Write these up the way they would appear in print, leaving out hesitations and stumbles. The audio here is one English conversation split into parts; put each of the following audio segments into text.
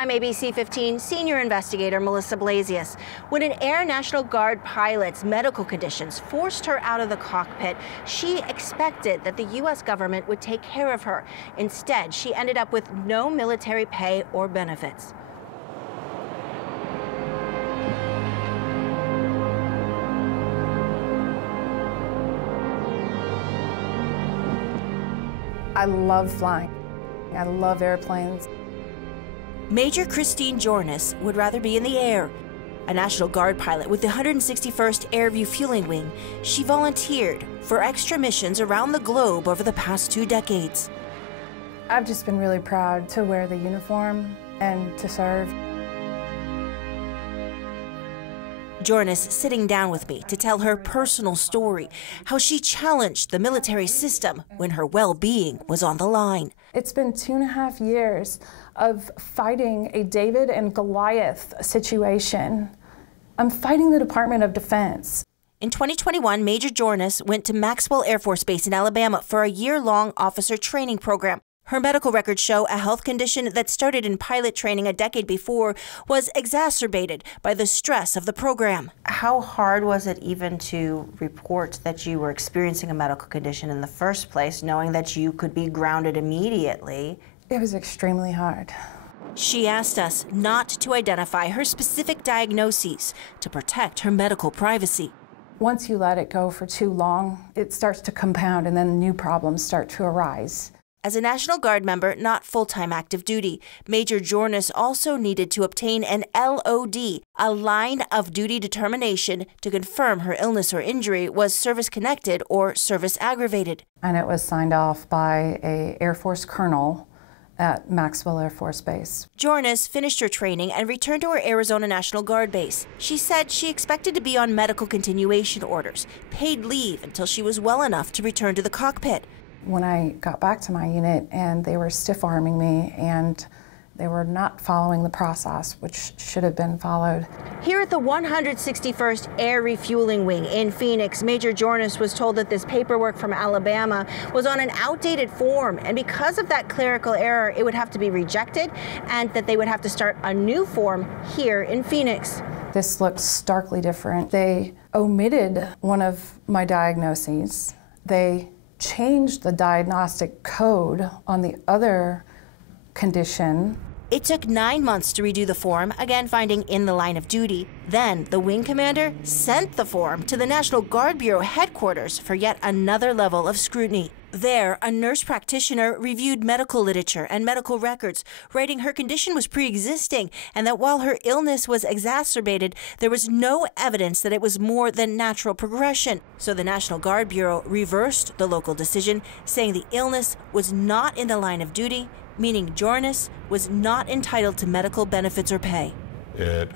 I'm ABC15 senior investigator Melissa Blasius. When an Air National Guard pilot's medical conditions forced her out of the cockpit, she expected that the U.S. government would take care of her. Instead, she ended up with no military pay or benefits. I love flying. I love airplanes. Major Christine Kjornes would rather be in the air. A National Guard pilot with the 161st Air Refueling Wing, she volunteered for extra missions around the globe over the past 2 decades. I've just been really proud to wear the uniform and to serve. Kjornes sitting down with me to tell her personal story, how she challenged the military system when her well-being was on the line. It's been 2.5 years of fighting a David and Goliath situation. I'm fighting the Department of Defense. In 2021, Major Kjornes went to Maxwell Airforce Base in Alabama for a year-long officer training program. Her medical records show a health condition that started in pilot training a decade before was exacerbated by the stress of the program. How hard was it even to report that you were experiencing a medical condition in the first place, knowing that you could be grounded immediately? It was extremely hard. She asked us not to identify her specific diagnoses to protect her medical privacy. Once you let it go for too long, it starts to compound and then new problems start to arise. As a National Guard member, not full-time active duty, Major Kjornes also needed to obtain an LOD, a line of duty determination, to confirm her illness or injury was service-connected or service-aggravated. And it was signed off by an Air Force colonel at Maxwell Airforce Base. Kjornes finished her training and returned to her Arizona National Guard base. She said she expected to be on medical continuation orders, paid leave until she was well enough to return to the cockpit. When I got back to my unit and they were stiff-arming me and they were not following the process, which should have been followed. Here at the 161st Air Refueling Wing in Phoenix, Major Kjornes was told that this paperwork from Alabama was on an outdated form, and because of that clerical error, it would have to be rejected and that they would have to start a new form here in Phoenix. This looks starkly different. They omitted one of my diagnoses. They changed the diagnostic code on the other condition. It took 9 months to redo the form, again finding in the line of duty. Then the wing commander sent the form to the National Guard Bureau headquarters for yet another level of scrutiny. There, a nurse practitioner reviewed medical literature and medical records, writing her condition was pre-existing and that while her illness was exacerbated, there was no evidence that it was more than natural progression. So the National Guard Bureau reversed the local decision, saying the illness was not in the line of duty, meaning Kjornes was not entitled to medical benefits or pay. It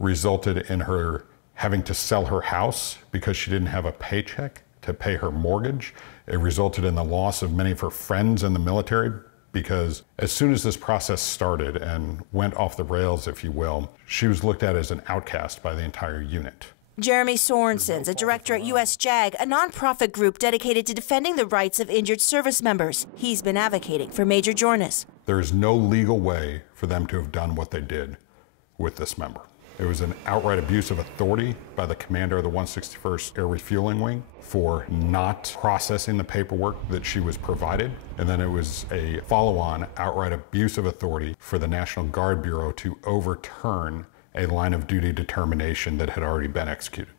resulted in her having to sell her house because she didn't have a paycheck to pay her mortgage. It resulted in the loss of many of her friends in the military because as soon as this process started and went off the rails, if you will, she was looked at as an outcast by the entire unit. Jeremy Sorensen's a director at US JAG, a nonprofit group dedicated to defending the rights of injured service members. He's been advocating for Major Kjornes. There is no legal way for them to have done what they did with this member. It was an outright abuse of authority by the commander of the 161st Air Refueling Wing for not processing the paperwork that she was provided. And then it was a follow-on outright abuse of authority for the National Guard Bureau to overturn a line of duty determination that had already been executed.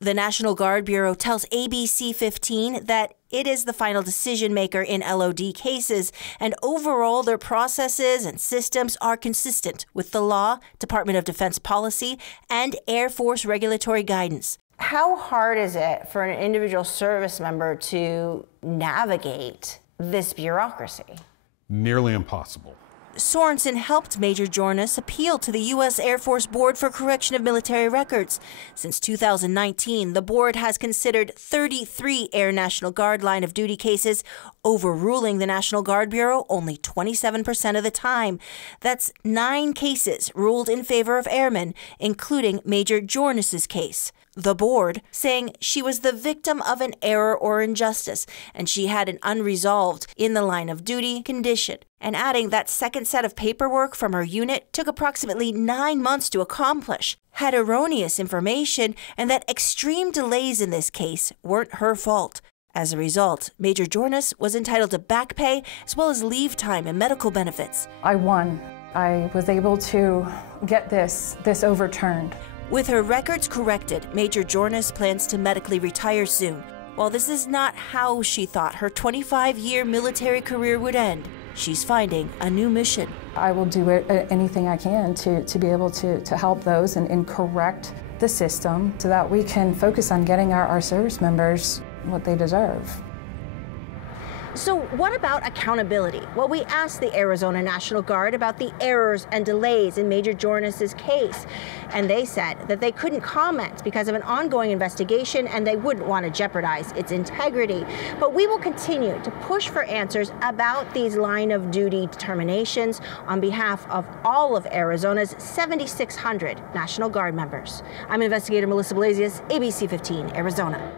The National Guard Bureau tells ABC15 that it is the final decision maker in LOD cases, and overall their processes and systems are consistent with the law, Department of Defense policy, and Air Force regulatory guidance. How hard is it for an individual service member to navigate this bureaucracy? Nearly impossible. Sorensen helped Major Kjornes appeal to the U.S. Air Force Board for Correction of Military Records. Since 2019, the board has considered 33 Air National Guard line of duty cases, overruling the National Guard Bureau only 27% of the time. That's 9 cases ruled in favor of airmen, including Major Kjornes' case. the board, saying she was the victim of an error or injustice, and she had an unresolved in the line of duty condition, and adding that second set of paperwork from her unit took approximately 9 months to accomplish, had erroneous information, and that extreme delays in this case weren't her fault. As a result, Major Kjornes was entitled to back pay as well as leave time and medical benefits. I won. I was able to get this overturned. With her records corrected, Major Kjornes plans to medically retire soon. While this is not how she thought her 25-year military career would end, she's finding a new mission. I will do anything I can to be able to help those and correct the system so that we can focus on getting our service members what they deserve. So what about accountability? Well, we asked the Arizona National Guard about the errors and delays in Major Kjornes' case, and they said that they couldn't comment because of an ongoing investigation and they wouldn't want to jeopardize its integrity. But we will continue to push for answers about these line of duty determinations on behalf of all of Arizona's 7,600 National Guard members. I'm investigator Melissa Blasius, ABC 15 Arizona.